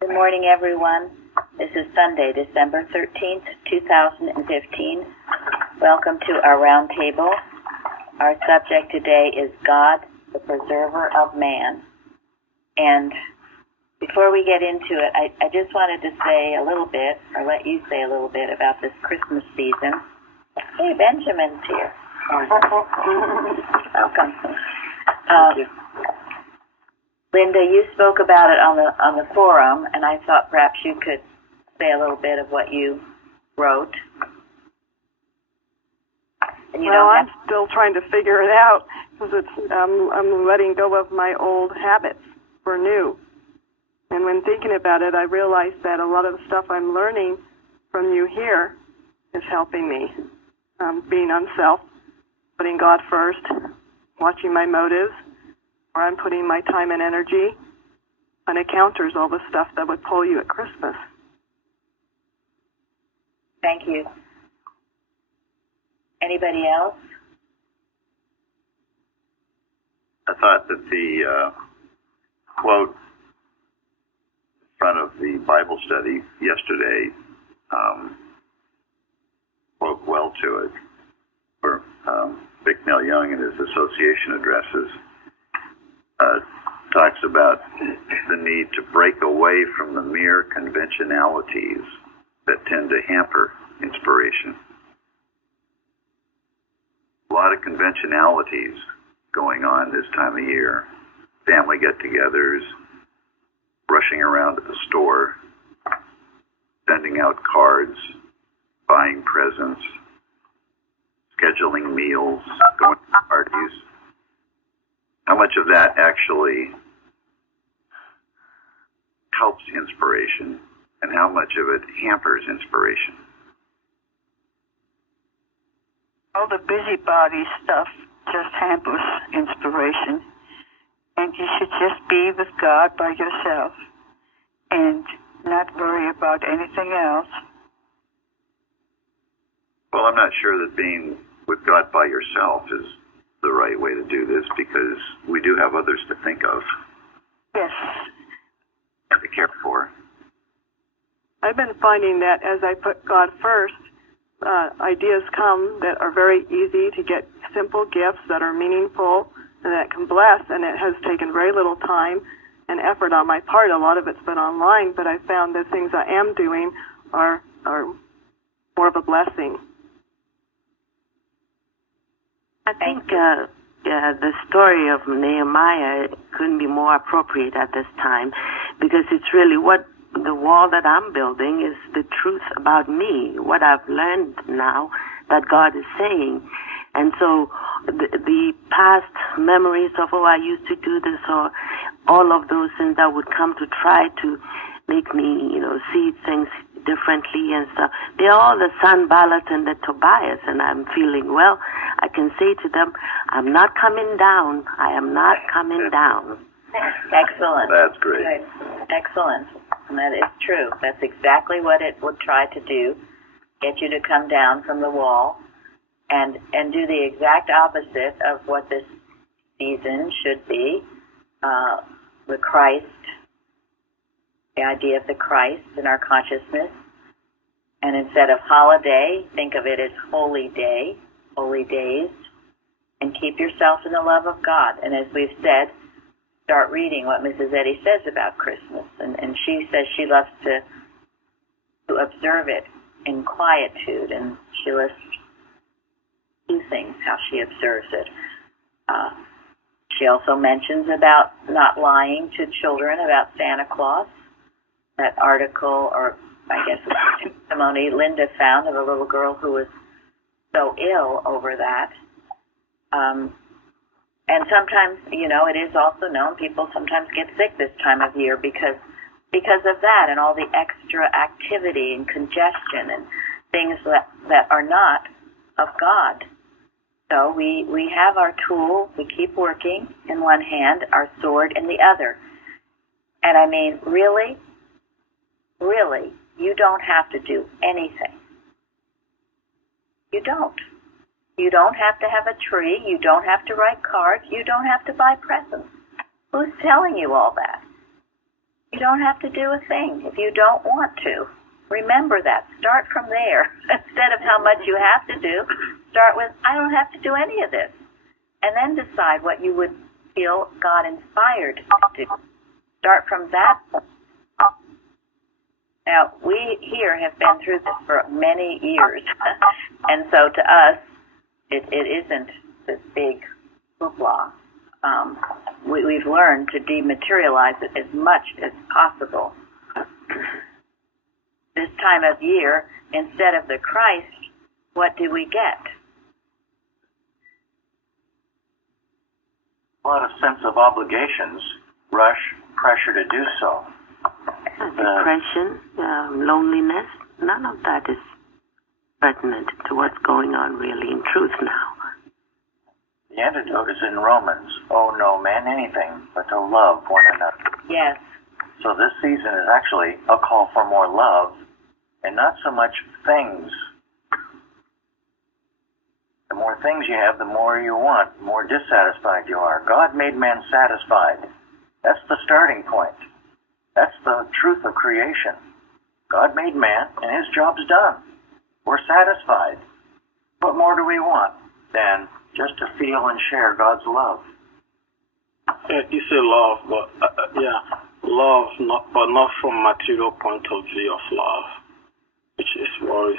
Good morning, everyone. This is Sunday, December 13th, 2015. Welcome to our Roundtable. Our subject today is God, the Preserver of Man. And before we get into it, I just wanted to say a little bit, or let you say a little bit about this Christmas season. Hey, Benjamin's here. Welcome. Thank you. Linda, you spoke about it on the forum, and I thought perhaps you could say a little bit of what you wrote. And I'm still trying to figure it out because I'm letting go of my old habits for new. And when thinking about it, I realized that a lot of the stuff I'm learning from you here is helping me. Being on self, putting God first, watching my motives, where I'm putting my time and energy, and it counters all the stuff that would pull you at Christmas. Thank you. Anybody else? I thought that the quote in front of the Bible study yesterday spoke well to it. Where Bicknell Young in his association addresses talks about the need to break away from the mere conventionalities that tend to hamper inspiration. A lot of conventionalities going on this time of year. Family get-togethers, rushing around at the store, sending out cards, buying presents, scheduling meals, going to parties. How much of that actually helps inspiration, and how much of it hampers inspiration? All the busybody stuff just hampers inspiration. And you should just be with God by yourself and not worry about anything else. Well, I'm not sure that being with God by yourself is the right way to do this, because we do have others to think of. Yes. And to care for. I've been finding that as I put God first, ideas come that are very easy to get, simple gifts that are meaningful and that can bless, and it has taken very little time and effort on my part. A lot of it's been online, but I found the things I am doing are more of a blessing. I think the story of Nehemiah couldn't be more appropriate at this time, because it's really what the wall that I'm building is the truth about me, what I've learned now that God is saying. And so the past memories of, I used to do this, or all of those things that would come to try to make me, see things differently and stuff, they're all the Sanballat and the Tobias, and I'm feeling, well, I can say to them, I'm not coming down. I am not coming down. Excellent. That's great. Excellent. And that is true. That's exactly what it would try to do, get you to come down from the wall and do the exact opposite of what this season should be, the Christ, the idea of the Christ in our consciousness. And instead of holiday, think of it as holy day, holy days, and keep yourself in the love of God. And as we've said, start reading what Mrs. Eddy says about Christmas. And she says she loves to observe it in quietude, and she lists two things, how she observes it. She also mentions about not lying to children about Santa Claus. That article, or I guess it was a testimony Linda found of a little girl who was so ill over that. And sometimes, it is also known people sometimes get sick this time of year because of that and all the extra activity and congestion and things that are not of God. So we have our tool, we keep working in one hand, our sword in the other. And I mean, really, you don't have to do anything. You don't. You don't have to have a tree. You don't have to write cards. You don't have to buy presents. Who's telling you all that? You don't have to do a thing if you don't want to. Remember that. Start from there. Instead of how much you have to do, start with, I don't have to do any of this. And then decide what you would feel God inspired to do. Start from that point. Now, we here have been through this for many years. And so to us, it isn't this big hoopla. We've learned to dematerialize it as much as possible. This time of year, instead of the Christ, what do we get? A lot of sense of obligations, rush, pressure to do so. Depression, loneliness, none of that is pertinent to what's going on really in truth now. The antidote is in Romans. Owe no man anything but to love one another. Yes. So this season is actually a call for more love and not so much things. The more things you have, the more you want, the more dissatisfied you are. God made man satisfied. That's the starting point. That's the truth of creation. God made man, and his job's done. We're satisfied. What more do we want than just to feel and share God's love? Yeah, you say love, but love, but not from material point of view of love, which is what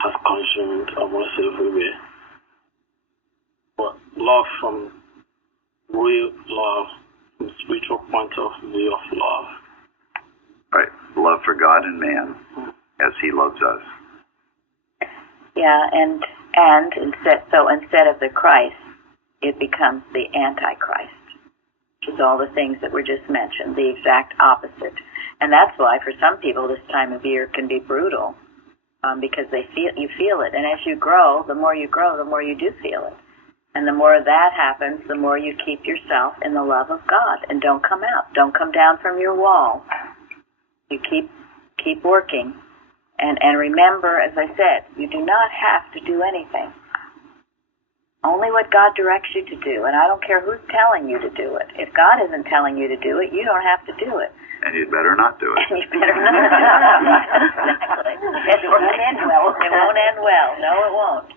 has consumed almost everywhere. But love from real love, from spiritual point of view of love. Right. Love for God and man as he loves us. Yeah, and instead of the Christ, it becomes the Antichrist, which is all the things that were just mentioned, the exact opposite. And that's why for some people this time of year can be brutal, because you feel it. And as you grow, the more you do feel it. And the more that happens, the more you keep yourself in the love of God and don't come out. Don't come down from your wall. You keep working. And remember, as I said, you do not have to do anything. Only what God directs you to do. And I don't care who's telling you to do it. If God isn't telling you to do it, you don't have to do it. And you'd better not do it. And you better not do it. Exactly. It won't end well. It won't end well. No, it won't.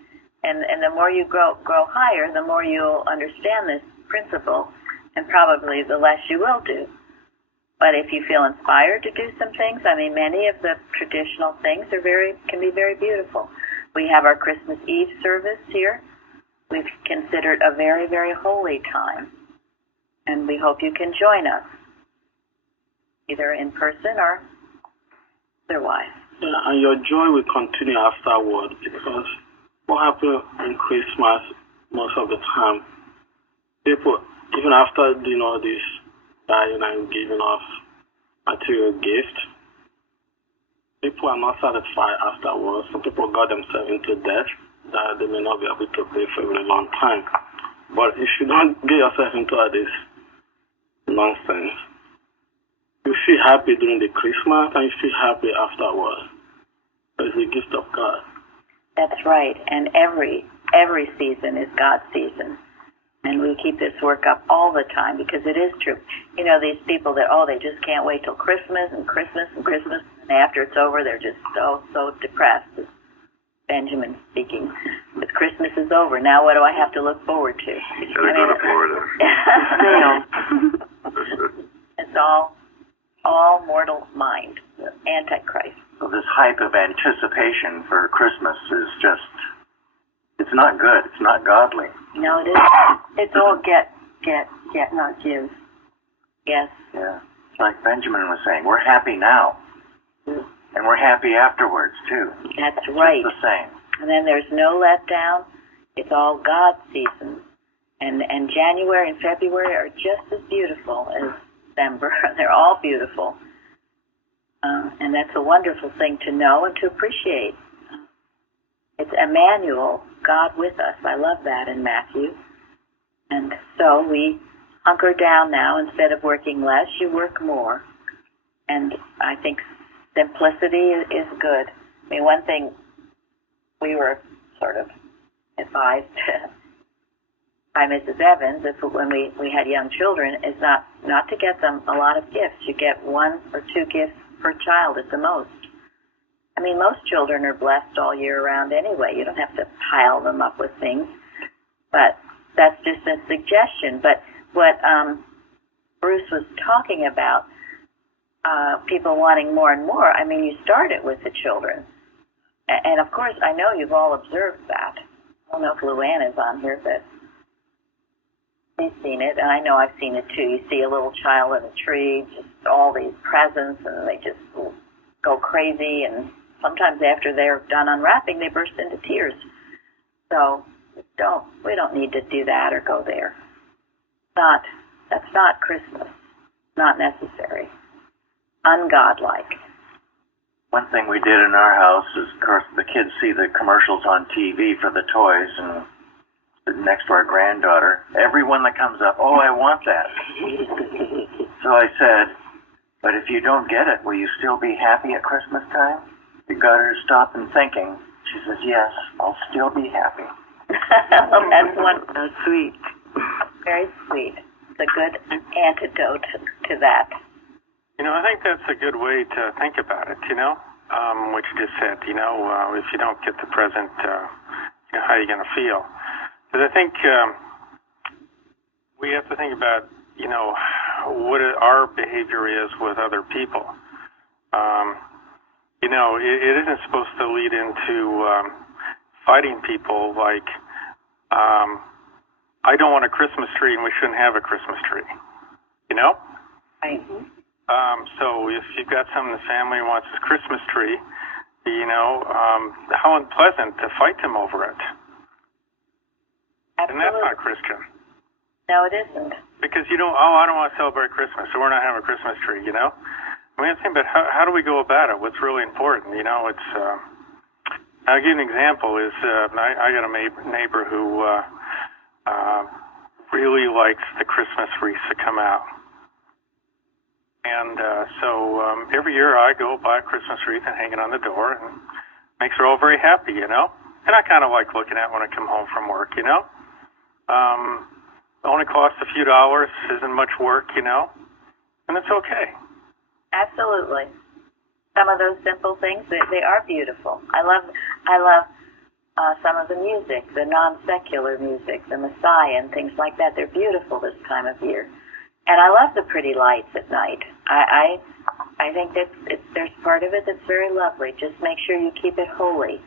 And the more you grow higher, the more you'll understand this principle, and probably the less you will do. But if you feel inspired to do some things, I mean, many of the traditional things can be very beautiful. We have our Christmas Eve service here. We've considered a very, very holy time, and we hope you can join us, either in person or otherwise. Yeah, and your joy will continue afterward, because what happens in Christmas most of the time, people, even after doing all this, dying and giving off material gifts, people are not satisfied afterwards. Some people got themselves into debt that they may not be able to pay for a very long time. But if you don't get yourself into all this nonsense, you feel happy during the Christmas and you feel happy afterwards. It's the gift of God. That's right. And every season is God's season. And we keep this work up all the time because it is true. You know, these people that, they just can't wait till Christmas and Christmas and Christmas. And after it's over, they're just so depressed. It's Benjamin speaking. But Christmas is over. Now what do I have to look forward to? Gotta go to Florida. It's all mortal mind. Antichrist. So this hype of anticipation for Christmas is just, it's not good. It's not godly. No, it isn't. It's all get, not give. Yes. Yeah. It's like Benjamin was saying, we're happy now. And we're happy afterwards, too. That's right. It's the same. And then there's no letdown. It's all God's season. And January and February are just as beautiful as December. They're all beautiful. And that's a wonderful thing to know and to appreciate. It's Emmanuel, God with us. I love that in Matthew. And so we hunker down now. Instead of working less, you work more. And I think simplicity is good. I mean, one thing we were sort of advised by Mrs. Evans, when we had young children, is not to get them a lot of gifts. You get 1 or 2 gifts per child at the most. I mean, most children are blessed all year round anyway. You don't have to pile them up with things. But that's just a suggestion. But what Bruce was talking about, people wanting more and more, I mean, you start it with the children. And, of course, I know you've all observed that. I don't know if Luann is on here, but she's seen it, and I know I've seen it too. You see a little child in a tree, just all these presents, and they just go crazy, and sometimes after they're done unwrapping, they burst into tears. So we don't need to do that or go there. That's not Christmas. Not necessary. Ungodlike. One thing we did in our house is, of course, the kids see the commercials on TV for the toys, and next to our granddaughter, everyone that comes up, oh, I want that. So I said, but if you don't get it, will you still be happy at Christmas time? You got her to stop and thinking. She says, yes, I'll still be happy. Well, that's wonderful. That's sweet. Very sweet. It's a good antidote to that. You know, I think that's a good way to think about it, what you just said, if you don't get the present, how are you going to feel? Because I think we have to think about, what our behavior is with other people. It isn't supposed to lead into fighting people like, I don't want a Christmas tree and we shouldn't have a Christmas tree, Right. So if you've got someone in the family who wants a Christmas tree, how unpleasant to fight them over it. Absolutely. And that's not Christian. No, it isn't. Because I don't want to celebrate Christmas, so we're not having a Christmas tree, I mean, think about how do we go about it? What's really important, it's, I'll give you an example is, I got a neighbor who, really likes the Christmas wreaths that come out. And so every year I go buy a Christmas wreath and hang it on the door, and makes her all very happy, And I kind of like looking at it when I come home from work, Only costs a few dollars, isn't much work, and it's okay. Absolutely. Some of those simple things, they are beautiful. I love some of the music, the non-secular music, the Messiah and things like that. They're beautiful this time of year. And I love the pretty lights at night. I think that there's part of it that's very lovely. Just make sure you keep it holy.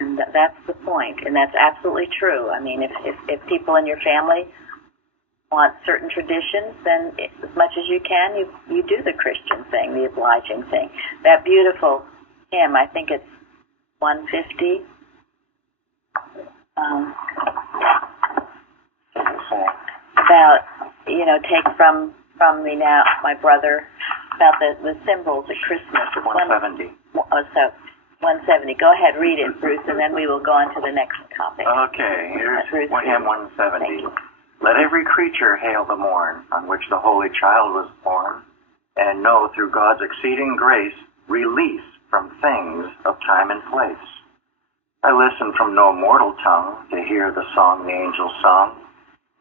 And that's the point. And that's absolutely true. I mean, if people in your family want certain traditions, then as much as you can, you do the Christian thing, the obliging thing. That beautiful hymn, I think it's 150. About, take from me now, my brother, about the symbols at Christmas. 170. 170. Go ahead, read it, Bruce, and then we will go on to the next topic. Okay, here's hymn 170. Let every creature hail the morn on which the Holy Child was born, and know through God's exceeding grace release from things of time and place. I listen from no mortal tongue to hear the song the angels sung,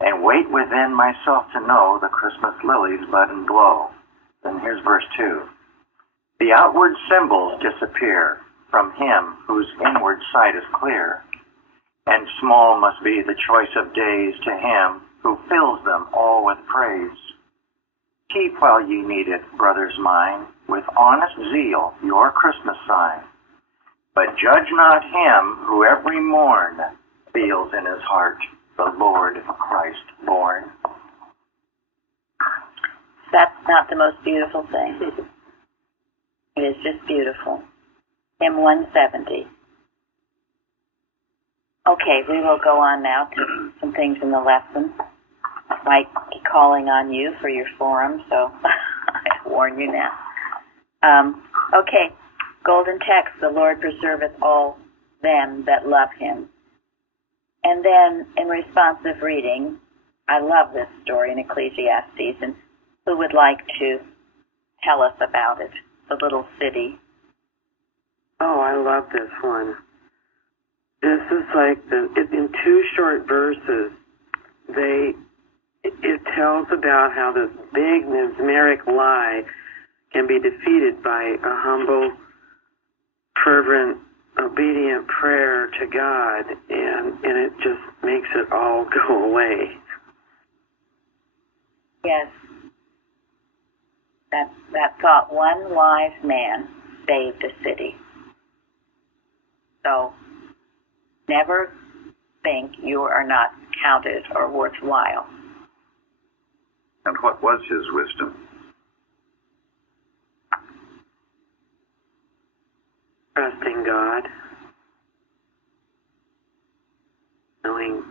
and wait within myself to know the Christmas lilies bud and blow. Then here's verse 2. The outward symbols disappear from him whose inward sight is clear, and small must be the choice of days to him who fills them all with praise. Keep while ye need it, brothers mine, with honest zeal your Christmas sign, but judge not him who every morn feels in his heart the Lord Christ born. That's not the most beautiful thing. It is just beautiful. Hymn 170. Okay, we will go on now to some things in the lesson. I might be calling on you for your forum, so I warn you now. Okay, golden text, the Lord preserveth all them that love him. And then, in responsive reading, I love this story in Ecclesiastes, and who would like to tell us about it? The little city. Oh, I love this one. This is like in 2 short verses, it tells about how this big mesmeric lie can be defeated by a humble, fervent, obedient prayer to God, and it just makes it all go away. Yes. That thought, one wise man saved a city. So never think you are not counted or worthwhile. And what was his wisdom? Trusting God, knowing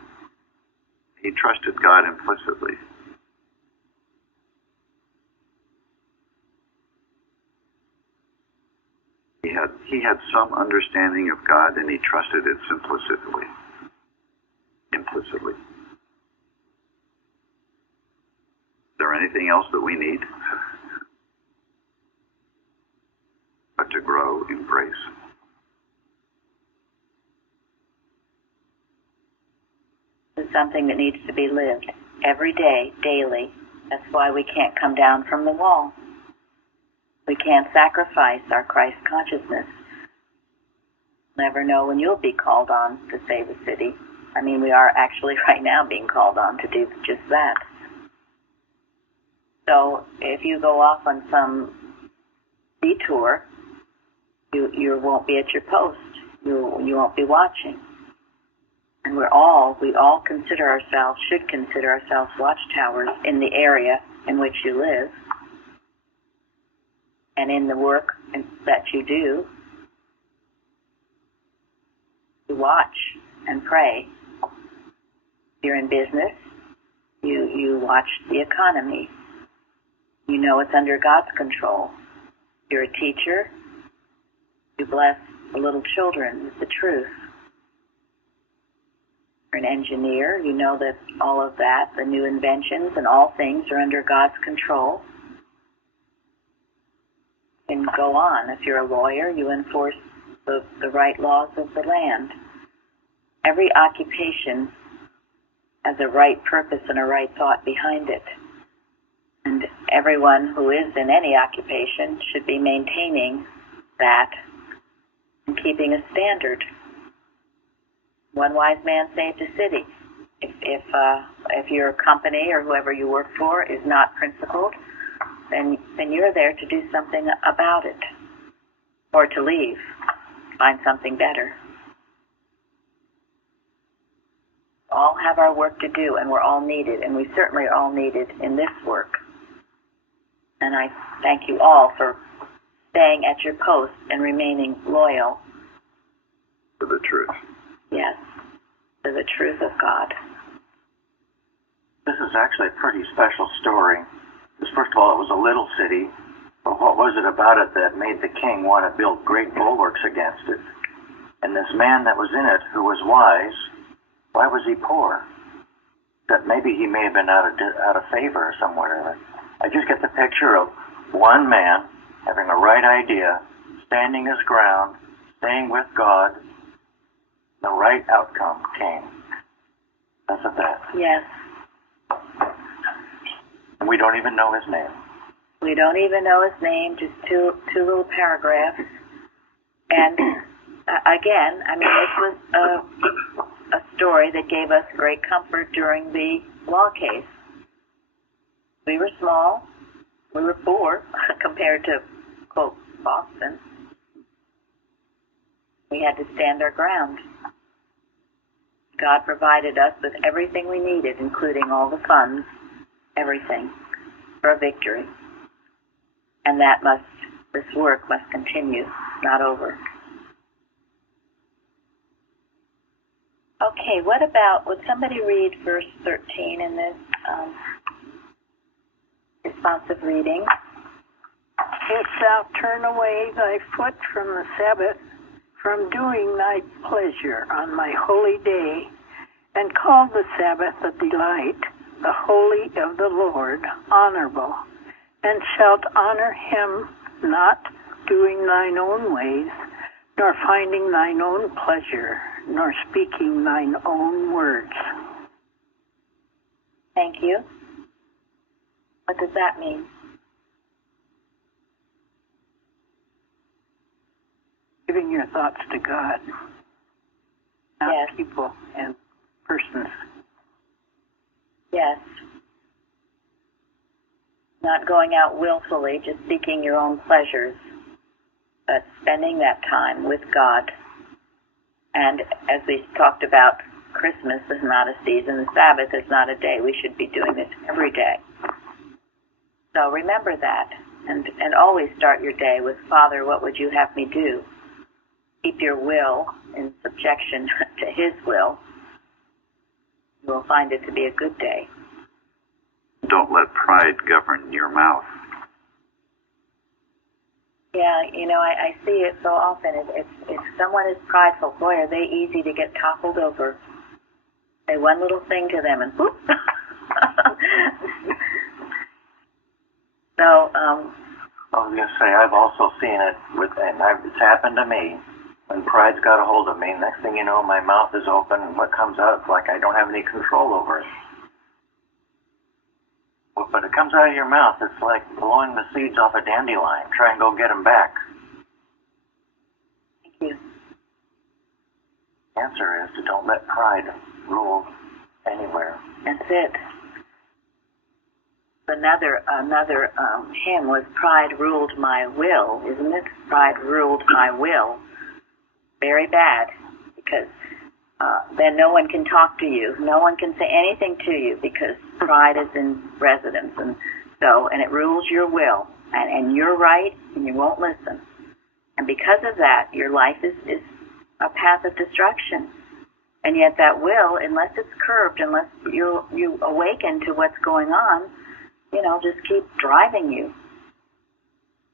He trusted God implicitly. He had some understanding of God, and he trusted it implicitly. Is there anything else that we need but to grow in grace? It's something that needs to be lived every day, daily. That's why we can't come down from the wall. We can't sacrifice our Christ consciousness. Never know when you'll be called on to save a city. I mean, we are actually right now being called on to do just that. So if you go off on some detour, you won't be at your post. You won't be watching. And we all consider ourselves, should consider ourselves watchtowers in the area in which you live and in the work that you do. You watch and pray. You're in business. You watch the economy. You know it's under God's control. You're a teacher. You bless the little children with the truth. You're an engineer. You know that all of that, the new inventions and all things are under God's control. And go on. If you're a lawyer, you enforce the right laws of the land. Every occupation has a right purpose and a right thought behind it. And everyone who is in any occupation should be maintaining that and keeping a standard. One wise man saved a city. If your company or whoever you work for is not principled, then you're there to do something about it, or to leave, find something better. All have our work to do, and we're all needed, and we certainly are all needed in this work. And I thank you all for staying at your post and remaining loyal To the truth. Yes, to the truth of God. This is actually a pretty special story. Because first of all, it was a little city, but what was it about it that made the king want to build great bulwarks against it? And this man that was in it, who was wise, why was he poor? That maybe he may have been out of favor somewhere. I just get the picture of one man having a right idea, standing his ground, staying with God. The right outcome came. That's of that. Yes. And we don't even know his name. We don't even know his name, just two little paragraphs. And again, I mean, this was a story that gave us great comfort during the law case. We were small. We were poor compared to, quote, Boston. We had to stand our ground. God provided us with everything we needed, including all the funds, everything, for a victory. And this work must continue, not over. Okay, would somebody read verse 13 in this responsive reading? If thou turn away thy foot from the Sabbath, from doing thy pleasure on my holy day, and call the Sabbath a delight, the holy of the Lord honorable, and shalt honor him, not doing thine own ways, nor finding thine own pleasure, nor speaking thine own words. Thank you. What does that mean? Giving your thoughts to God, not Yes. people and persons. Yes. Not going out willfully, just seeking your own pleasures, but spending that time with God. And as we talked about, Christmas is not a season, the Sabbath is not a day. We should be doing this every day. So remember that, and always start your day with, Father, what would you have me do? Keep your will in subjection to His will. You will find it to be a good day. Don't let pride govern your mouth. Yeah, I see it so often. If someone is prideful, boy, are they easy to get toppled over. Say one little thing to them and whoop. So, I was going to say, I've also seen it it's happened to me. When pride's got a hold of me, next thing you know, my mouth is open, and what comes out, it's like I don't have any control over it. But it comes out of your mouth, it's like blowing the seeds off a dandelion. Try and go get them back. thank you. The answer is to don't let pride rule anywhere. That's it. Another hymn was Pride Ruled My Will, isn't it? Pride ruled my will. Very bad, because then no one can talk to you. No one can say anything to you because pride is in residence. And it rules your will. And you're right, and you won't listen. And because of that, your life is a path of destruction. And yet that will, unless it's curbed, unless you awaken to what's going on, just keep driving you.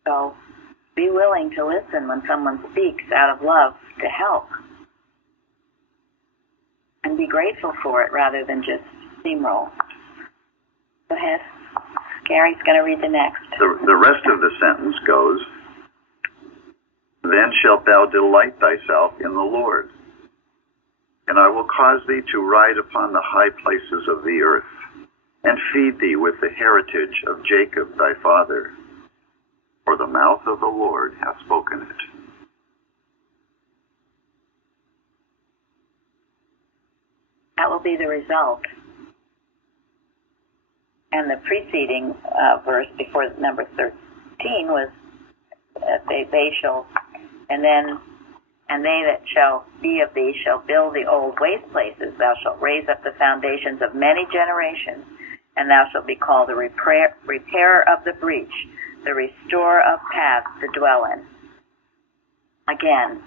So be willing to listen when someone speaks out of love to help. And be grateful for it rather than just steamroll. Go ahead. Gary's going to read the next. The rest of the sentence goes, Then shalt thou delight thyself in the Lord, and I will cause thee to ride upon the high places of the earth, and feed thee with the heritage of Jacob thy father. For the mouth of the Lord hath spoken it. That will be the result. And the preceding verse before number 13 was, they shall, and they that shall be of thee shall build the old waste places. Thou shalt raise up the foundations of many generations, and thou shalt be called the repairer of the breach, the restorer of paths to dwell in. Again,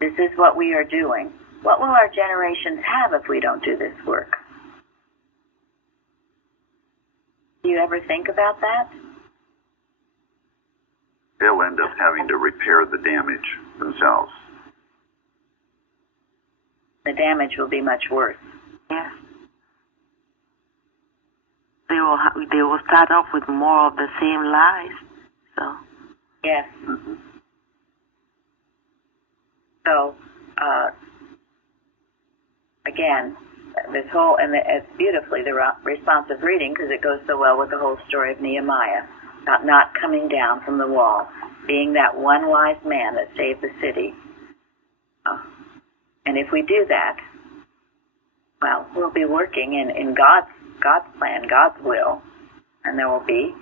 this is what we are doing. What will our generations have if we don't do this work? Do you ever think about that? They'll end up having to repair the damage themselves. The damage will be much worse. Yes. They will start off with more of the same lies. So. Yes. Mm-hmm. So, again, this whole, and it's beautifully the responsive reading because it goes so well with the whole story of Nehemiah, about not coming down from the wall, being that one wise man that saved the city. And if we do that, well, we'll be working in God's plan, God's will, and there will be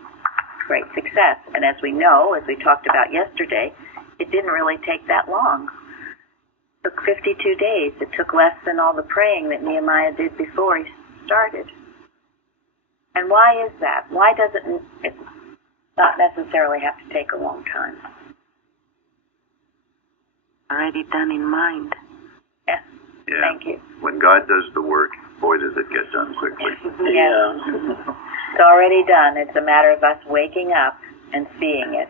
great success. And as we know, as we talked about yesterday, it didn't really take that long. It took 52 days. It took less than all the praying that Nehemiah did before he started. And why is that? Why doesn't it not necessarily have to take a long time? Already done in mind. Yes. Yeah. Thank you. When God does the work, boy, does it get done quickly. Yes. It's already done. It's a matter of us waking up and seeing it.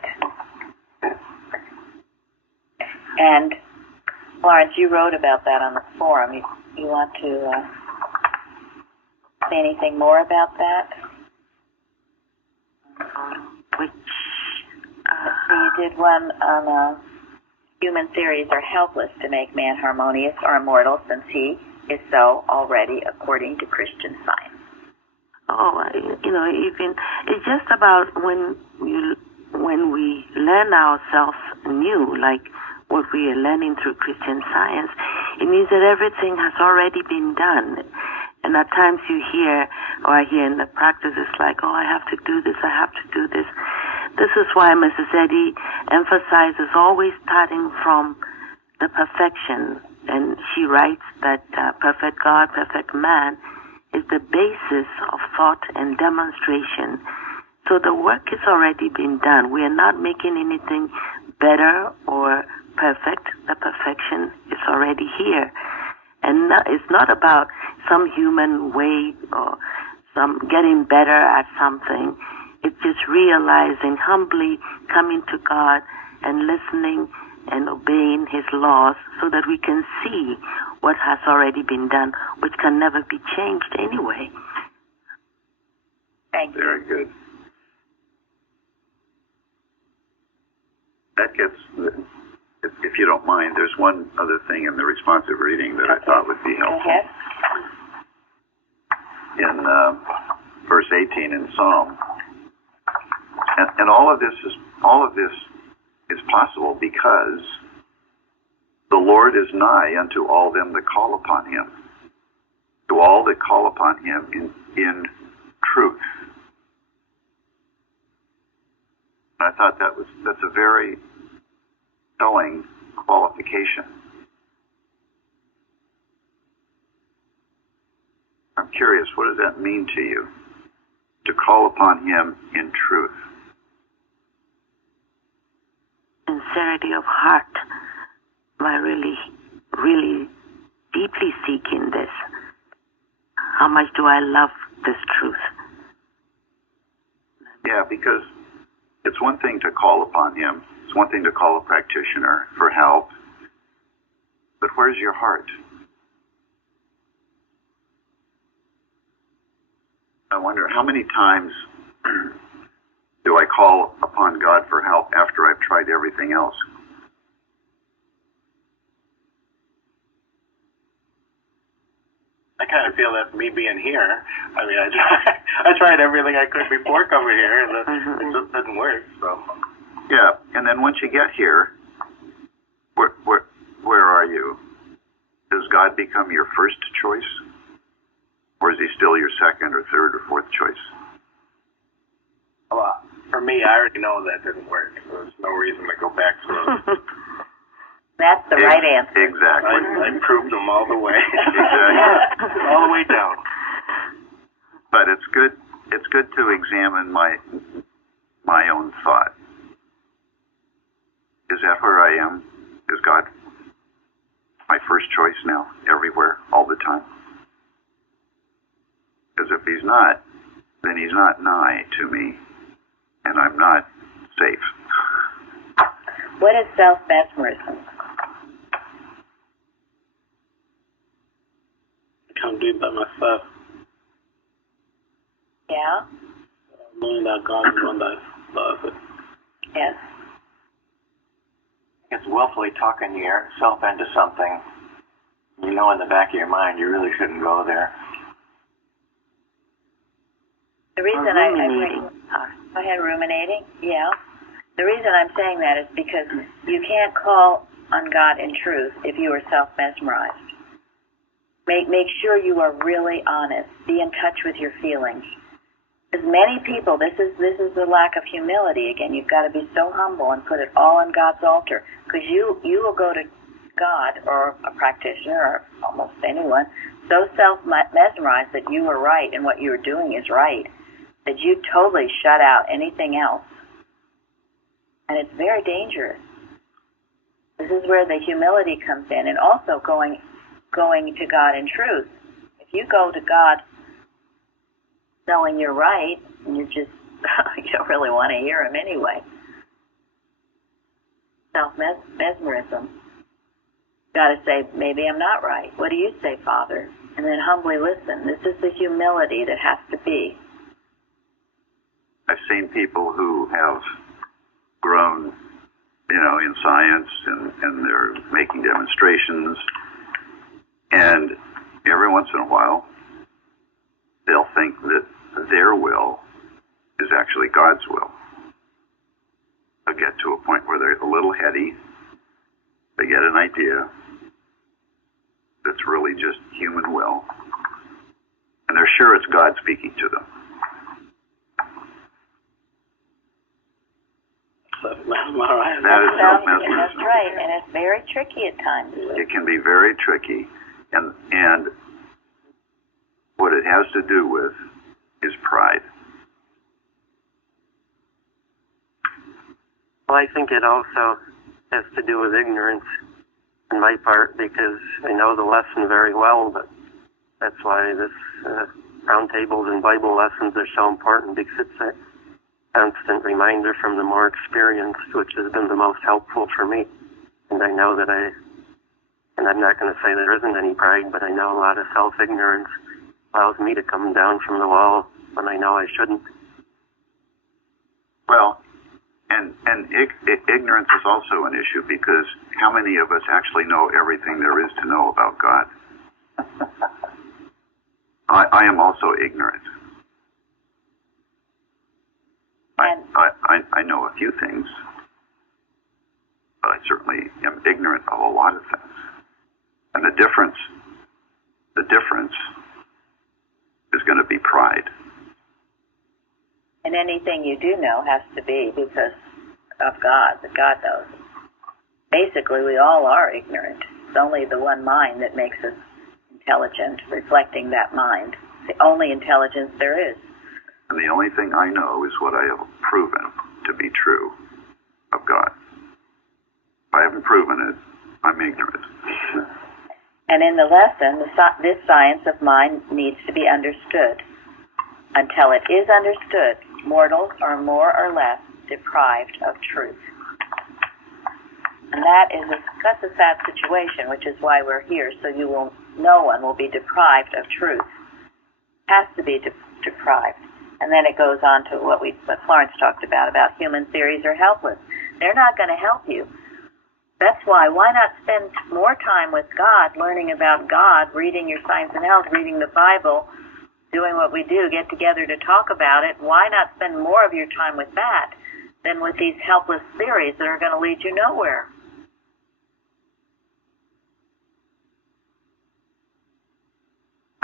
And, Lawrence, you wrote about that on the forum. You want to say anything more about that? Which? So you did one on human theories are helpless to make man harmonious or immortal, since he is so already according to Christian science. even it's just about when we learn ourselves new, like what we are learning through Christian Science. It means that everything has already been done. And at times you hear, or I hear in the practice, it's like, oh, I have to do this, I have to do this. This is why Mrs. Eddy emphasizes always starting from the perfection. And she writes that perfect God, perfect man is the basis of thought and demonstration. So the work has already been done. We are not making anything better or perfect. The perfection is already here. And it's not about some human way or some getting better at something. It's just realizing, humbly coming to God and listening and obeying His laws so that we can see what has already been done, which can never be changed anyway. Thank you. Very good. That gets, if you don't mind, there's one other thing in the responsive reading that I thought would be helpful. Go ahead. In verse 18 in Psalm, and all of this is possible because the Lord is nigh unto all them that call upon Him, to all that call upon Him in truth. And I thought that's a very telling qualification. I'm curious, what does that mean to you? To call upon Him in truth. Sincerity of heart. Am I really, really deeply seeking this? How much do I love this truth? Yeah, because it's one thing to call upon Him. It's one thing to call a practitioner for help. But where's your heart? I wonder how many times do I call upon God for help after I've tried everything else? I kind of feel that me being here, I mean, I tried everything I could before coming here, and it just didn't work. So. Yeah, and then once you get here, where are you? Does God become your first choice? Or is He still your second or third or fourth choice? Well, for me, I already know that didn't work. So there's no reason to go back to it. That's the right answer. Exactly. I proved them all the way. Exactly. All the way down. But it's good to examine my own thought. Is that where I am? Is God my first choice now, everywhere, all the time? Because if He's not, then He's not nigh to me, and I'm not safe. What is self-mesmerism? I can't do it by myself. Yeah? Knowing that God is the one that does it. Yes. It's willfully talking yourself into something. You know in the back of your mind you really shouldn't go there. The reason ruminating. Go ahead, ruminating. Yeah. The reason I'm saying that is because you can't call on God in truth if you are self-mesmerized. Make sure you are really honest. Be in touch with your feelings. As many people, this is the lack of humility again. You've got to be so humble and put it all on God's altar, because you will go to God or a practitioner or almost anyone so self-mesmerized that you are right and what you are doing is right, that you totally shut out anything else. And it's very dangerous. This is where the humility comes in, and also going to God in truth. If you go to God knowing you're right, and you're just, you don't really want to hear Him anyway. Self-mesmerism. Got to say, maybe I'm not right. What do you say, Father? And then humbly listen. This is the humility that has to be. I've seen people who have grown, in science, and they're making demonstrations, and every once in a while, they'll think that their will is actually God's will. They'll get to a point where they're a little heady. They get an idea that's really just human will. And they're sure it's God speaking to them. Am I right? That is self-mesmerism. That's right, and it's very tricky at times. It can be very tricky. And what it has to do with is pride. Well, I think it also has to do with ignorance on my part, because I know the lesson very well, but that's why this roundtables and Bible lessons are so important, because it's a constant reminder from the more experienced, which has been the most helpful for me. And I know that and I'm not going to say there isn't any pride, but I know a lot of self-ignorance allows me to come down from the wall when I know I shouldn't. Well, and ignorance is also an issue, because how many of us actually know everything there is to know about God? I am also ignorant. I know a few things, but I certainly am ignorant of a lot of things. And the difference is going to be pride. And anything you do know has to be because of God, that God knows. Basically, we all are ignorant. It's only the one mind that makes us intelligent, reflecting that mind. It's the only intelligence there is. And the only thing I know is what I have proven to be true of God. If I haven't proven it, I'm ignorant. And in the lesson, this science of mind needs to be understood. Until it is understood, mortals are more or less deprived of truth. And that's a sad situation, which is why we're here, so no one will be deprived of truth. Has to be deprived. And then it goes on to what Florence talked about human theories are helpless. They're not going to help you. That's why not spend more time with God, learning about God, reading your Science and Health, reading the Bible, doing what we do, get together to talk about it. Why not spend more of your time with that than with these helpless theories that are going to lead you nowhere?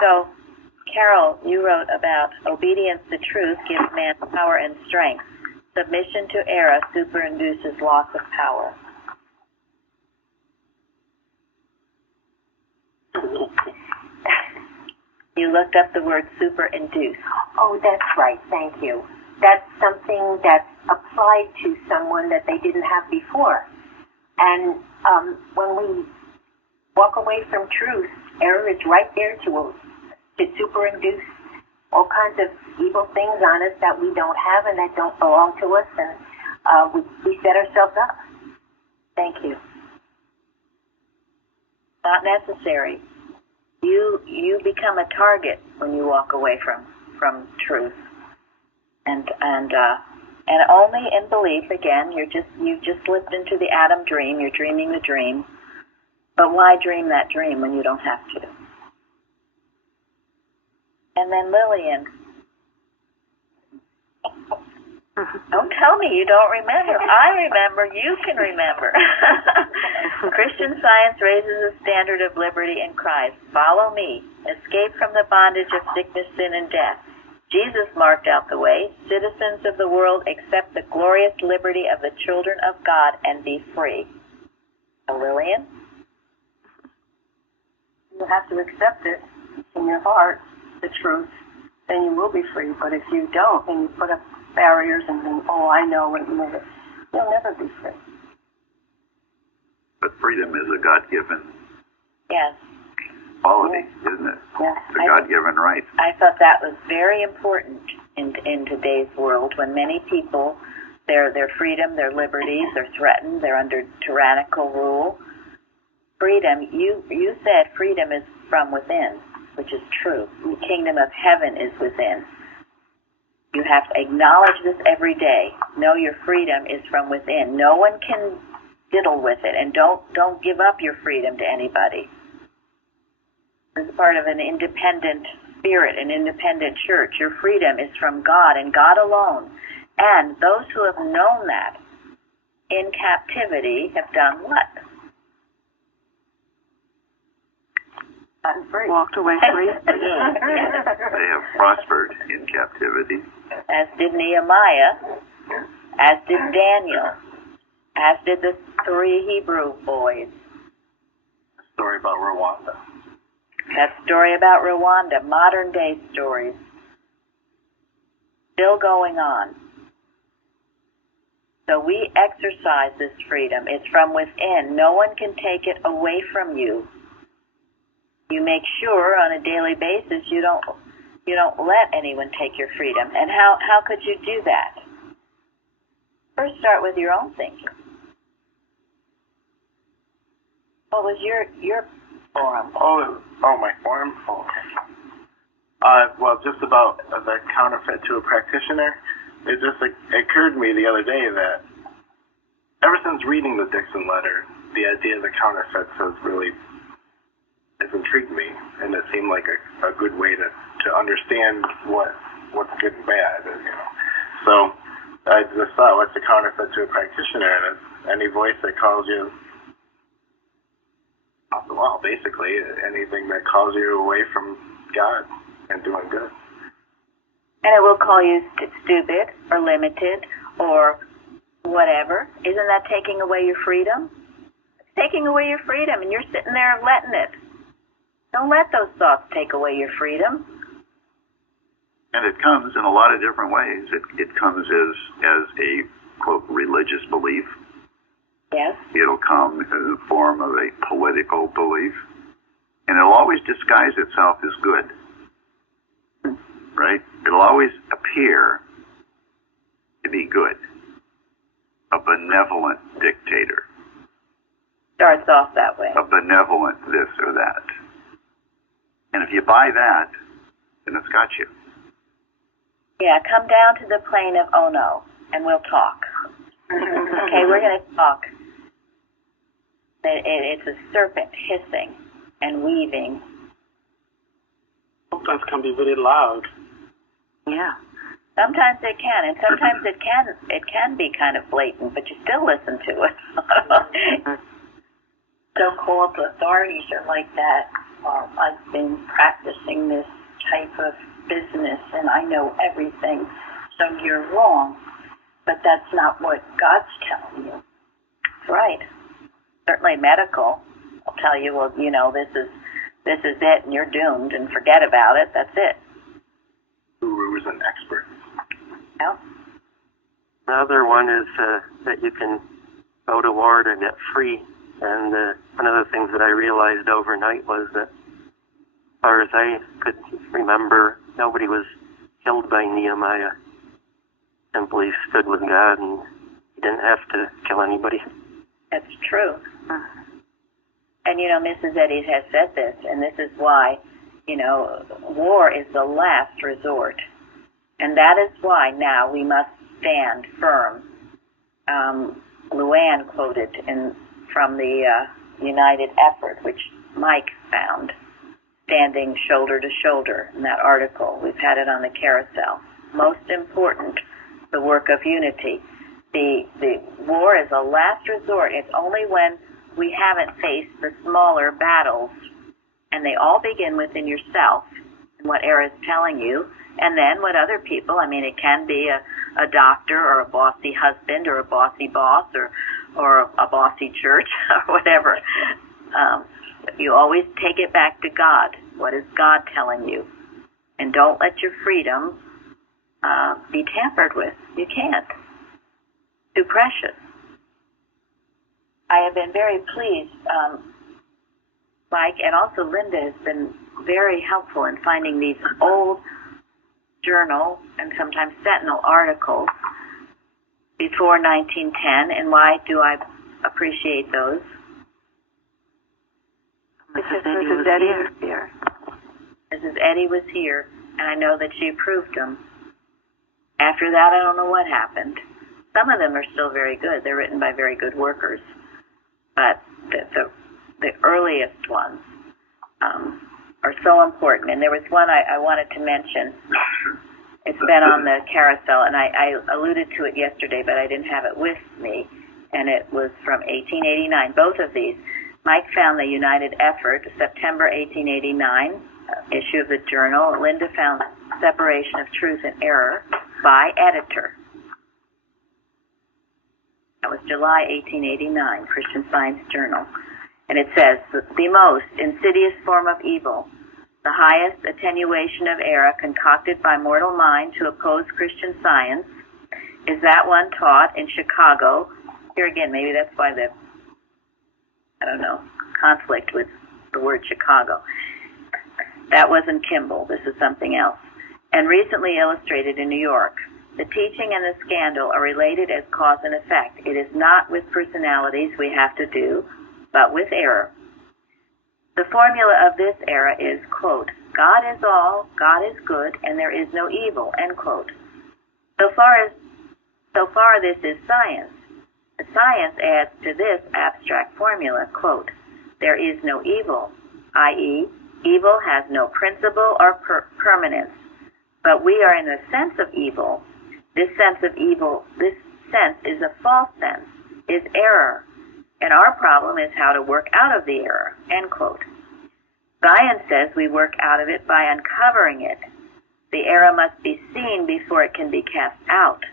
So, Carol, you wrote about obedience to truth gives man power and strength. Submission to error superinduces loss of power. You looked up the word superinduce. Oh, that's right. Thank you. That's something that's applied to someone that they didn't have before. And when we walk away from truth, error is right there to superinduce all kinds of evil things on us that we don't have and that don't belong to us, and we set ourselves up. Thank you. Not necessary. You become a target when you walk away from truth, and only in belief. Again, you've just slipped into the Adam dream. You're dreaming the dream, but why dream that dream when you don't have to? And then Lillian, don't tell me you don't remember. I remember. You can remember. Christian Science raises a standard of liberty and cries, "Follow me. Escape from the bondage of sickness, sin, and death. Jesus marked out the way. Citizens of the world, accept the glorious liberty of the children of God and be free." So, Lillian? You have to accept it in your heart, the truth, then you will be free. But if you don't, and you put up barriers and think, "Oh, I know," and you'll never be free. But freedom is a God-given quality, isn't it? Yes. It's a God-given right. I thought that was very important in today's world, when many people, their freedom, their liberties are threatened. They're under tyrannical rule. Freedom, you said freedom is from within, which is true. The kingdom of heaven is within. You have to acknowledge this every day. Know your freedom is from within. No one can diddle with it, and don't give up your freedom to anybody. It's part of an independent spirit, an independent church. Your freedom is from God and God alone. And those who have known that in captivity have done what? Walked away free. They have prospered in captivity. As did Nehemiah, as did Daniel, as did the 3 Hebrew boys. Story about Rwanda. That story about Rwanda, modern day stories, still going on. So we exercise this freedom. It's from within. No one can take it away from you. You make sure on a daily basis you don't let anyone take your freedom. And how could you do that? First, start with your own thinking. What was your forum? Oh, my forum? Oh, okay. Well, just about the counterfeit to a practitioner, it just occurred to me the other day that ever since reading the Dixon letter, the idea of the counterfeits has intrigued me, and it seemed like a good way to understand what's good and bad, So I just thought, what's a counterfeit to a practitioner? And it's any voice that calls you, well, basically anything that calls you away from God and doing good. And it will call you stupid or limited or whatever. Isn't that taking away your freedom? It's taking away your freedom, and you're sitting there letting it. Don't let those thoughts take away your freedom. And it comes in a lot of different ways. It comes as a, quote, religious belief. Yes. It'll come in the form of a political belief. And it'll always disguise itself as good. Right? It'll always appear to be good. A benevolent dictator. Starts off that way. A benevolent this or that. And if you buy that, then it's got you. Yeah, come down to the plane of oh no, and we'll talk. Okay, we're going to talk. It's a serpent hissing and weaving. Sometimes can be very loud. Yeah. Sometimes it can, and sometimes it can be kind of blatant, but you still listen to it. So-called authorities are like that. I've been practicing this type of business, and I know everything, so you're wrong. But that's not what God's telling you. That's right. Certainly medical. I'll tell you, well, this is it, and you're doomed, and forget about it. That's it. Gurus and experts. Yeah. Another one is that you can go to war to get free. And one of the things that I realized overnight was that, as far as I could remember, nobody was killed by Nehemiah. Simply stood with God, and he didn't have to kill anybody. That's true. And Mrs. Eddy has said this, and this is why, war is the last resort. And that is why now we must stand firm. Luann quoted from the United Effort, which Mike found, standing shoulder to shoulder in that article. We've had it on the carousel. Most important, the work of unity. The war is a last resort. It's only when we haven't faced the smaller battles, and they all begin within yourself, and what Era's telling you, and then what other people, it can be a doctor or a bossy husband or a bossy boss or a bossy church or whatever. You always take it back to God. What is God telling you? And don't let your freedom be tampered with. You can't. Too precious. I have been very pleased. Mike and also Linda has been very helpful in finding these old journal and sometimes sentinel articles before 1910. And why do I appreciate those? Because Mrs. Eddy was here. Mrs. Eddy was here, and I know that she approved them. After that, I don't know what happened. Some of them are still very good. They're written by very good workers. But the earliest ones, are so important. And there was one I wanted to mention. It's been on the carousel, and I alluded to it yesterday, but I didn't have it with me. And it was from 1889. Both of these. Mike found the United Effort, September 1889, issue of the Journal. Linda found Separation of Truth and Error by Editor. That was July 1889, Christian Science Journal. And it says, the most insidious form of evil, the highest attenuation of error concocted by mortal mind to oppose Christian science, is that one taught in Chicago. Here again, maybe that's why the, conflict with the word Chicago. That wasn't Kimball. This is something else. And recently illustrated in New York. The teaching and the scandal are related as cause and effect. It is not with personalities we have to do, but with error. The formula of this era is, quote, God is all, God is good, and there is no evil, end quote. So far this is science. The science adds to this abstract formula, quote, there is no evil, i.e., evil has no principle or permanence, but we are in the sense of evil. This sense is a false sense, is error, and our problem is how to work out of the error, end quote. Science says we work out of it by uncovering it. The error must be seen before it can be cast out.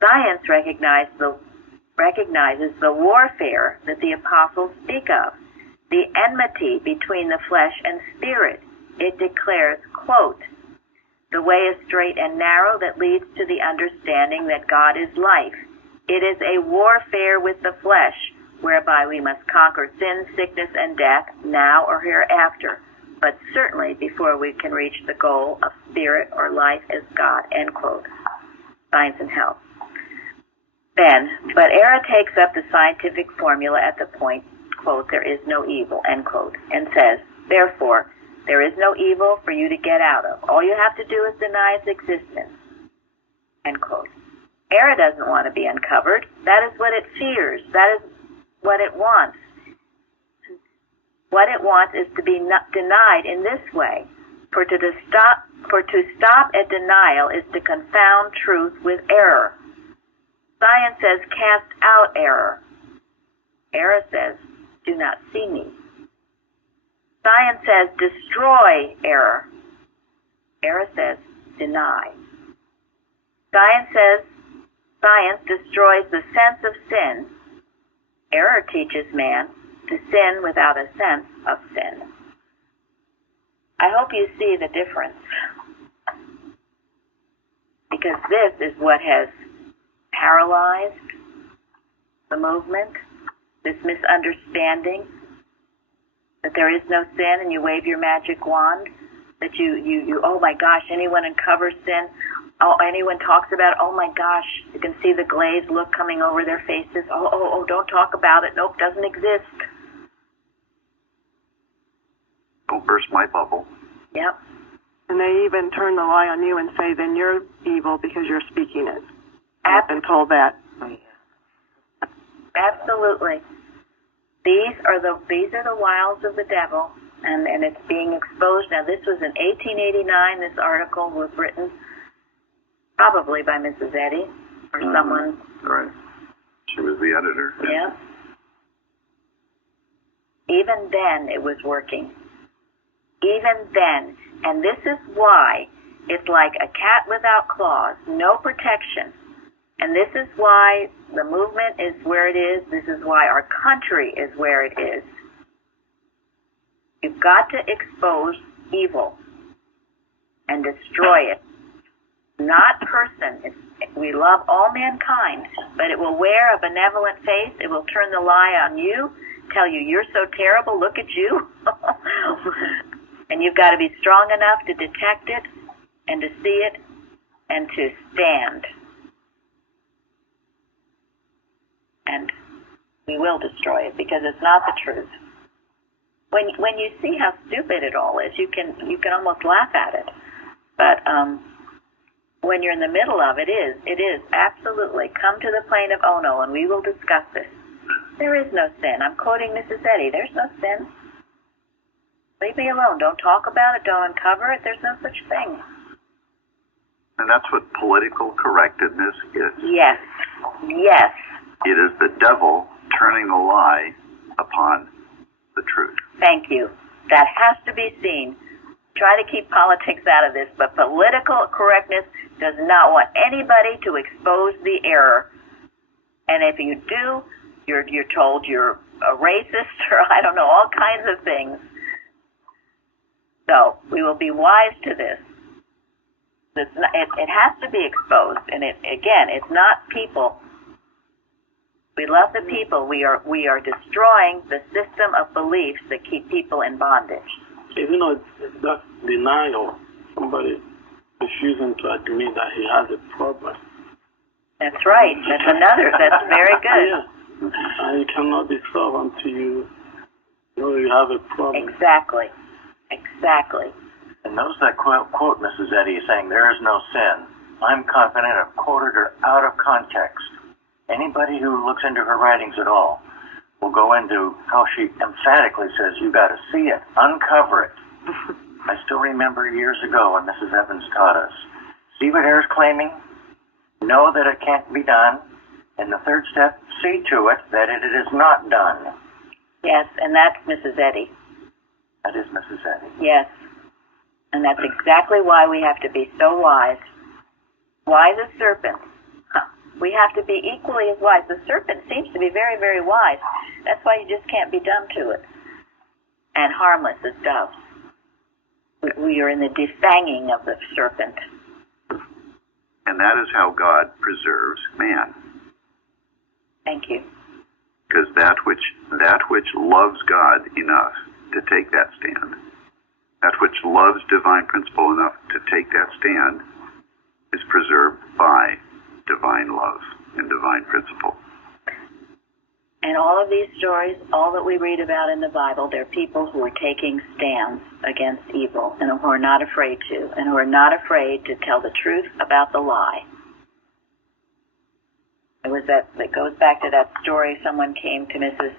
Science recognizes the warfare that the apostles speak of, the enmity between the flesh and spirit. It declares, quote, the way is straight and narrow that leads to the understanding that God is life. It is a warfare with the flesh, whereby we must conquer sin, sickness, and death, now or hereafter, but certainly before we can reach the goal of spirit or life as God, end quote. Science and Health. Then, but error takes up the scientific formula at the point, quote, there is no evil, end quote, and says, therefore, there is no evil for you to get out of. All you have to do is deny its existence, end quote. Error doesn't want to be uncovered. That is what it fears. That is what it wants. What it wants is to be denied in this way. For to stop at denial is to confound truth with error. Science says cast out error. Error says do not see me. Science says destroy error. Error says deny. Science destroys the sense of sin. Error teaches man to sin without a sense of sin. I hope you see the difference, because this is what has paralyzed the movement, this misunderstanding that there is no sin, and you wave your magic wand, that you oh my gosh, anyone uncovers sin, oh, anyone talks about it, oh my gosh, you can see the glazed look coming over their faces, oh, don't talk about it, nope, doesn't exist. Don't burst my bubble. Yep. And they even turn the lie on you and say, then you're evil because you're speaking it. I've been told that. Absolutely. These are the wiles of the devil, and it's being exposed. Now, this was in 1889. This article was written probably by Mrs. Eddy or someone. Right. She was the editor. Yeah. Even then, it was working. Even then. And this is why it's like a cat without claws, no protection. And this is why the movement is where it is. This is why our country is where it is. You've got to expose evil and destroy it. Not person. We love all mankind, but it will wear a benevolent face. It will turn the lie on you, tell you you're so terrible, look at you. And you've got to be strong enough to detect it and to see it and to stand. And we will destroy it because it's not the truth. When you see how stupid it all is, you can almost laugh at it. But when you're in the middle of it is absolutely. Come to the plane of Ono and we will discuss this. There is no sin. I'm quoting Mrs. Eddy. There's no sin. Leave me alone. Don't talk about it. Don't uncover it. There's no such thing. And that's what political correctness is. Yes. Yes. It is the devil turning the lie upon the truth. Thank you. That has to be seen. Try to keep politics out of this, but political correctness does not want anybody to expose the error. And if you do, you're told you're a racist, or I don't know, all kinds of things. So we will be wise to this. It has to be exposed, and it's not people. We love the people. We are destroying the system of beliefs that keep people in bondage. You know, that's denial. Somebody refusing to admit that he has a problem. That's right. That's another. That's very good. Yeah. And it cannot be solved until you know you have a problem. Exactly. Exactly. And notice that quote Mrs. Eddy saying, "There is no sin." I'm confident I've quoted her out of context. Anybody who looks into her writings at all will go into how she emphatically says, you got to see it, uncover it. I still remember years ago when Mrs. Evans taught us, see what Hare's claiming, know that it can't be done, and the third step, see to it that it is not done. Yes, and that's Mrs. Eddy. That is Mrs. Eddy. Yes, and that's exactly why we have to be so wise. Wise as serpents. We have to be equally as wise. The serpent seems to be very, very wise. That's why you just can't be dumb to it. And harmless as doves. We are in the defanging of the serpent. And that is how God preserves man. Thank you. Because that which loves God enough to take that stand, that which loves divine principle enough to take that stand, is preserved by divine love and divine principle. And all of these stories, all that we read about in the Bible, they're people who are taking stands against evil and who are not afraid to, and who are not afraid to tell the truth about the lie. It goes back to that story. Someone came to Mrs.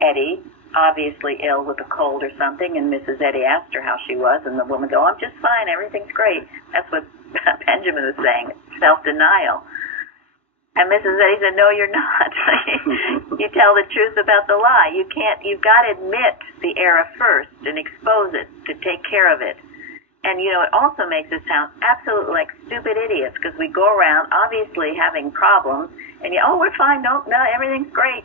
Eddy, obviously ill with a cold or something, and Mrs. Eddy asked her how she was, and the woman goes, "I'm just fine, everything's great." That's what Benjamin was saying, self-denial. And Mrs. Eddy said, "No, you're not. You tell the truth about the lie. You've got to admit the error first and expose it to take care of it." And, it also makes us sound absolutely like stupid idiots because we go around obviously having problems and we're fine. No, everything's great.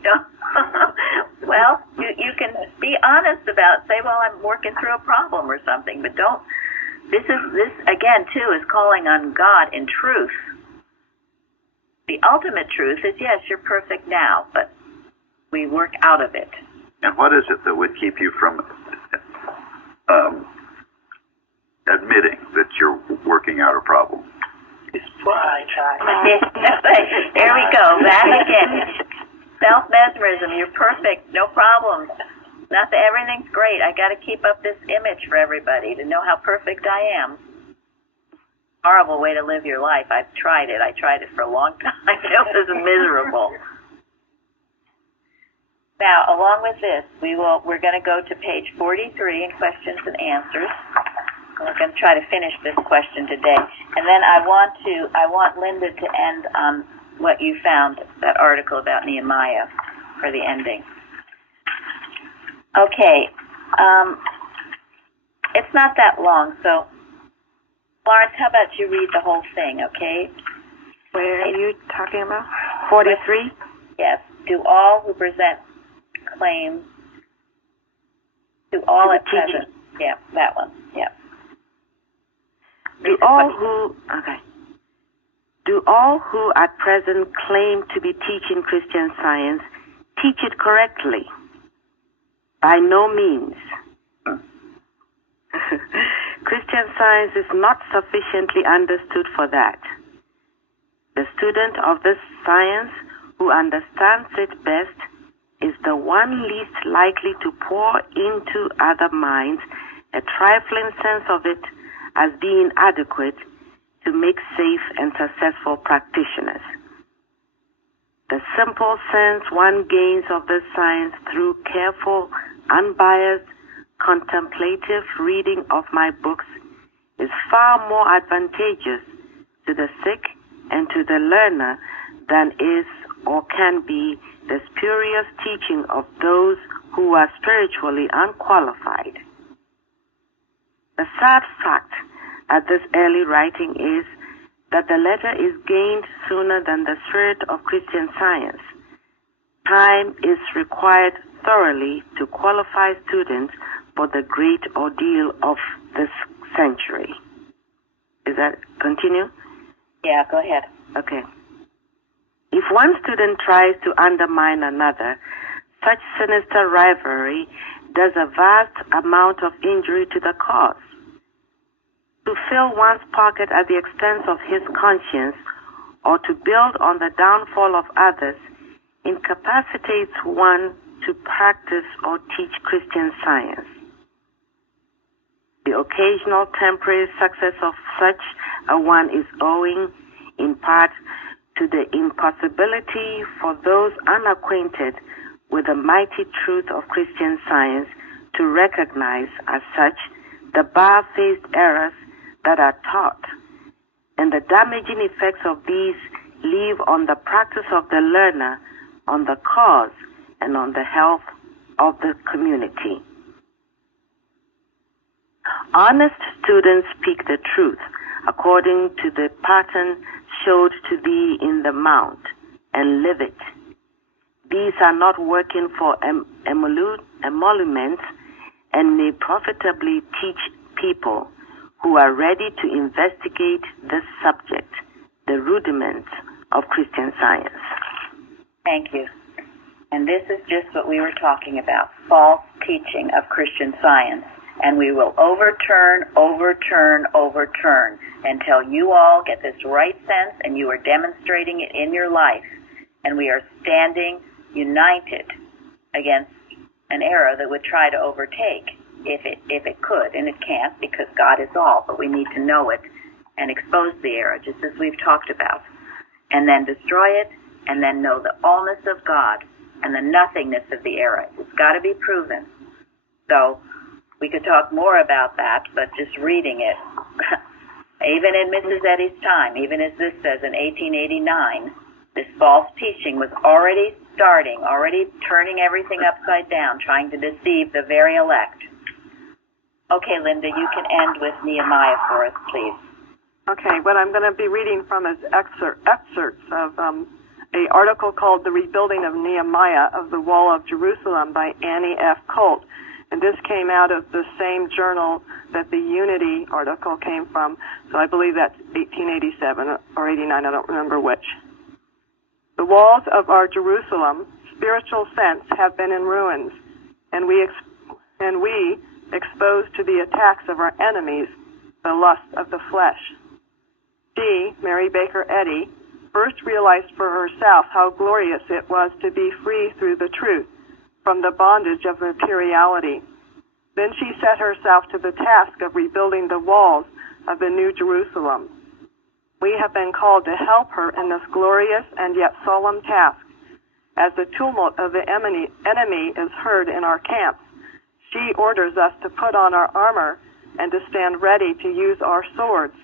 Well, you can be honest about, say, well, I'm working through a problem or something, but don't. This again, too, is calling on God in truth. The ultimate truth is, yes, you're perfect now, but we work out of it. And what is it that would keep you from admitting that you're working out a problem? It's pride. There we go. That again. Self-mesmerism. You're perfect. No problems. Nothing. Everything's great. I got to keep up this image for everybody to know how perfect I am. Horrible way to live your life. I've tried it. I tried it for a long time. It was miserable. Now, along with this, we're going to go to page 43 in questions and answers. We're going to try to finish this question today, and then I want Linda to end on what you found, that article about Nehemiah, for the ending. Okay, it's not that long, so Florence, how about you read the whole thing, okay? Where are you talking about? 43? Yes. Do all who present claims, to all at present. Yeah, that one. Yeah. Do all who at present claim to be teaching Christian Science teach it correctly? By no means. Christian Science is not sufficiently understood for that. The student of this science who understands it best is the one least likely to pour into other minds a trifling sense of it as being adequate to make safe and successful practitioners. The simple sense one gains of this science through careful, unbiased, contemplative reading of my books is far more advantageous to the sick and to the learner than is or can be the spurious teaching of those who are spiritually unqualified. The sad fact at this early writing is that the letter is gained sooner than the spirit of Christian Science. Time is required thoroughly to qualify students for the great ordeal of this century. Is that continue? Yeah, go ahead. Okay. If one student tries to undermine another, such sinister rivalry does a vast amount of injury to the cause. To fill one's pocket at the expense of his conscience or to build on the downfall of others incapacitates one to practice or teach Christian Science. The occasional temporary success of such a one is owing, in part, to the impossibility for those unacquainted with the mighty truth of Christian Science to recognize as such the barefaced errors that are taught, and the damaging effects of these leave on the practice of the learner, on the cause, and on the health of the community. Honest students speak the truth according to the pattern showed to thee in the mount, and live it. These are not working for emoluments, and may profitably teach people who are ready to investigate this subject, the rudiments of Christian Science. Thank you. And this is just what we were talking about, false teaching of Christian Science. And we will overturn until you all get this right sense and you are demonstrating it in your life. And we are standing united against an error that would try to overtake if it could. And it can't, because God is all, but we need to know it and expose the error, just as we've talked about. And then destroy it, and then know the allness of God and the nothingness of the error. It's got to be proven. So we could talk more about that, but just reading it, even in Mrs. Eddy's time, even as this says in 1889, this false teaching was already starting, already turning everything upside down, trying to deceive the very elect. Okay, Linda, you can end with Nehemiah for us, please. Okay, what I'm going to be reading from is excerpts of an article called The Rebuilding of Nehemiah of the Wall of Jerusalem by Annie F. Colt. And this came out of the same journal that the Unity article came from. So I believe that's 1887 or 89, I don't remember which. The walls of our Jerusalem, spiritual sense, have been in ruins, and we exposed to the attacks of our enemies, the lust of the flesh. She, Mary Baker Eddy, first realized for herself how glorious it was to be free through the truth from the bondage of materiality. Then she set herself to the task of rebuilding the walls of the New Jerusalem. We have been called to help her in this glorious and yet solemn task. As the tumult of the enemy is heard in our camps, she orders us to put on our armor and to stand ready to use our swords,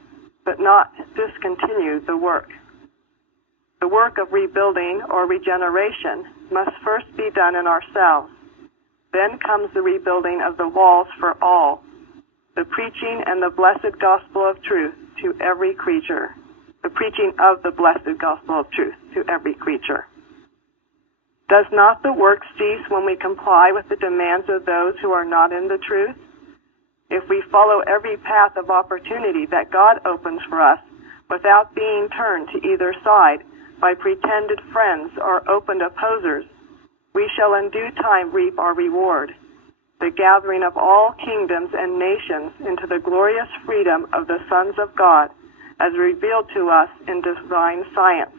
but not discontinue the work. The work of rebuilding or regeneration must first be done in ourselves. Then comes the rebuilding of the walls for all, the preaching and the blessed gospel of truth to every creature, the preaching of the blessed gospel of truth to every creature. Does not the work cease when we comply with the demands of those who are not in the truth? If we follow every path of opportunity that God opens for us without being turned to either side by pretended friends or open opposers, we shall in due time reap our reward, the gathering of all kingdoms and nations into the glorious freedom of the sons of God as revealed to us in divine science.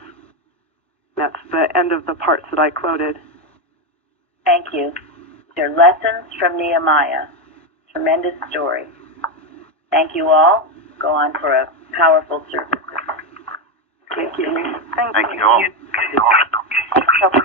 That's the end of the parts that I quoted. Thank you. They're lessons from Nehemiah. Tremendous story. Thank you all. Go on for a powerful service. Thank you. Thank you all. Thank you.